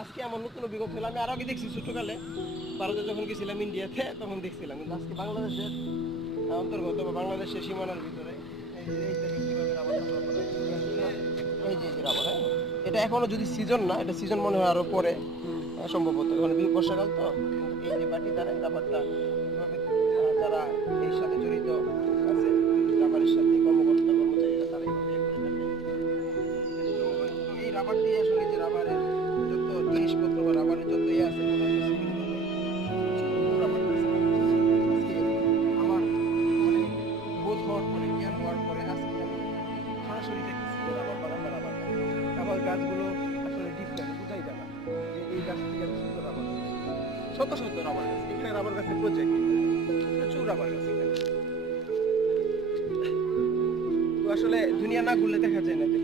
আজকে আমার নতুন অভিজ্ঞতা হলো, আমি আরো আগে দেখছি ছোটকালে ভারতে যখন গেছিলাম ইন্ডিয়াতে তখন দেখছিলাম, কিন্তু আজকে বাংলাদেশের অন্তর্গত বা বাংলাদেশের সীমানার ভিতরে এই যে রাবার, হ্যাঁ এটা এখনো যদি সিজন না, এটা সিজন মনে হয় আরো পরে সম্ভবত, এখন বর্ষাকাল তো। কিন্তু এই যে বাটি দ্বারা রাবারটা যারা এর সাথে জড়িত আছে, রাবারের সাথে কর্মকর্তা কর্মচারীরা তারা এইভাবে করে থাকে। এই রাবার দিয়ে আসলে যে রাবারের যত জিনিসপত্র বা রাবারের যত ইয়ে আছে রাবার আজকে আমার মানে বোধ হওয়ার পরে, জ্ঞান হওয়ার পরে আজকে আমি সরাসরি দেখতেছি রাবার বানানো, রাবার গাছগুলো আসলে ডিফারেন্ট, বোঝাই যায় না যে এই গাছ থেকে এত সুন্দর রাবার, শত শত রাবার গাছ, এখানে রাবার গাছের প্রজেক্ট প্রচুর রাবার গাছ এখানে। তো আসলে দুনিয়া না ঘুরলে দেখা যায় না যে